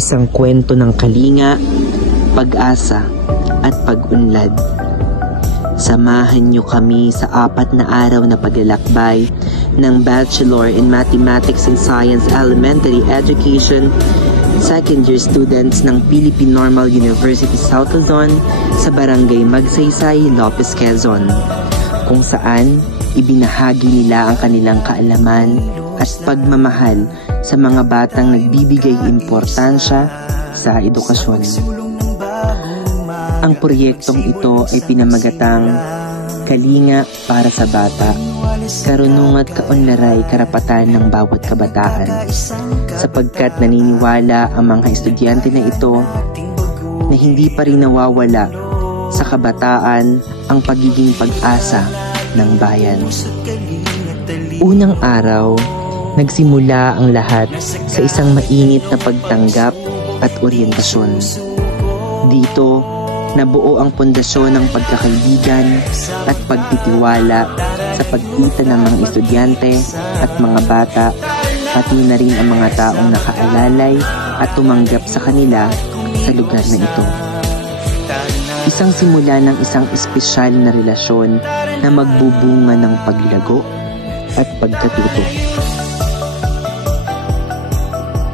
isang kwento ng kalinga, pag-asa at pag-unlad. Samahan niyo kami sa 4 na araw na paglalakbay ng Bachelor in Mathematics and Science Elementary Education second year students ng Philippine Normal University South Luzon sa Barangay Magsaysay, Lopez, Quezon, kung saan ibinahagi nila ang kanilang kaalaman at pagmamahal sa mga batang nagbibigay importansya sa edukasyon. Ang proyektong ito ay pinamagatang Kalinga para sa Bata, Karunungan at Kaunlaray Karapatan ng Bawat Kabataan, sapagkat naniniwala ang mga estudyante na ito na hindi pa rin nawawala sa kabataan ang pagiging pag-asa ng bayan. Unang araw, nagsimula ang lahat sa isang mainit na pagtanggap at oryentasyon. Dito, nabuo ang pundasyon ng pagkakaibigan at pagtitiwala sa pagitan ng mga estudyante at mga bata, pati na rin ang mga taong nakaalalay at tumanggap sa kanila sa lugar na ito. Isang simula ng isang espesyal na relasyon na magbubunga ng paglago at pagkatuto.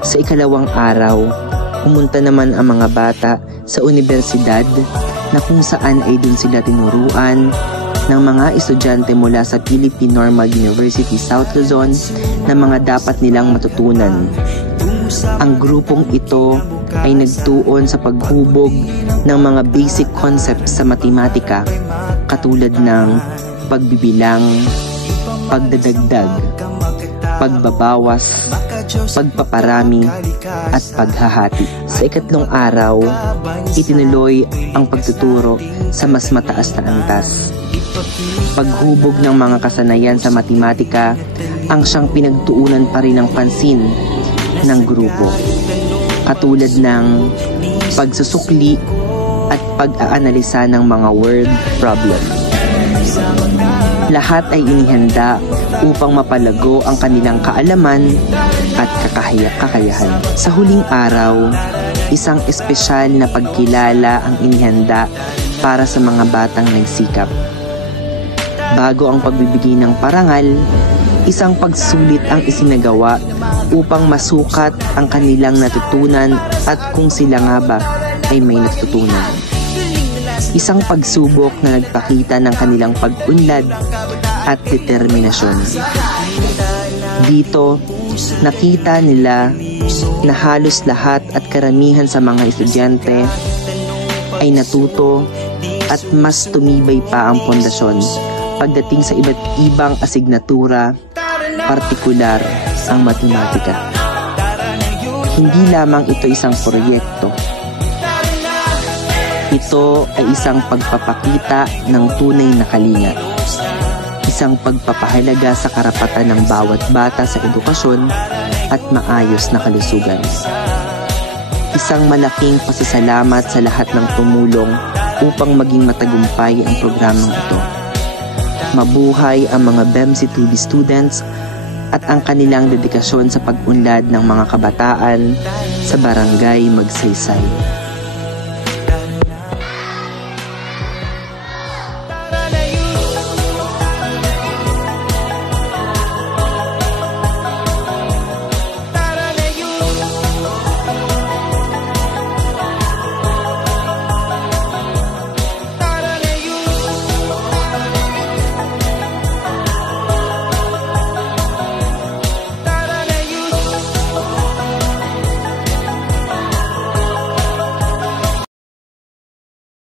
Sa ikalawang araw, pumunta naman ang mga bata sa universidad na kung saan ay dun sila tinuruan ng mga estudyante mula sa Philippine Normal University South Luzon na mga dapat nilang matutunan. Ang grupong ito ay nagtuon sa paghubog ng mga basic concepts sa matematika katulad ng pagbibilang, pagdadagdag, pagbabawas, pagpaparami at paghahati. Sa ikatlong araw, itinuloy ang pagtuturo sa mas mataas na antas. Paghubog ng mga kasanayan sa matematika ang siyang pinagtuunan pa rin ng pansin ng grupo, katulad ng pagsusukli at pag-aanalisa ng mga word problem. Lahat ay inihanda upang mapalago ang kanilang kaalaman at kakayahan. Sa huling araw, isang espesyal na pagkilala ang inihanda para sa mga batang nagsikap. Bago ang pagbibigay ng parangal, isang pagsulit ang isinagawa upang masukat ang kanilang natutunan at kung sila nga ba ay may natutunan. Isang pagsubok na nagpakita ng kanilang pag-unlad at determinasyon. Dito, nakita nila na halos lahat at karamihan sa mga estudyante ay natuto at mas tumibay pa ang pundasyon pagdating sa iba't ibang asignatura, partikular ang matematika. Hindi lamang ito isang proyekto. Ito ay isang pagpapakita ng tunay na kalinga. Isang pagpapahalaga sa karapatan ng bawat bata sa edukasyon at maayos na kalusugan. Isang malaking pasasalamat sa lahat ng tumulong upang maging matagumpay ang programang ito. Mabuhay ang mga BEMC-2B students at ang kanilang dedikasyon sa pag-unlad ng mga kabataan sa Barangay Magsaysay.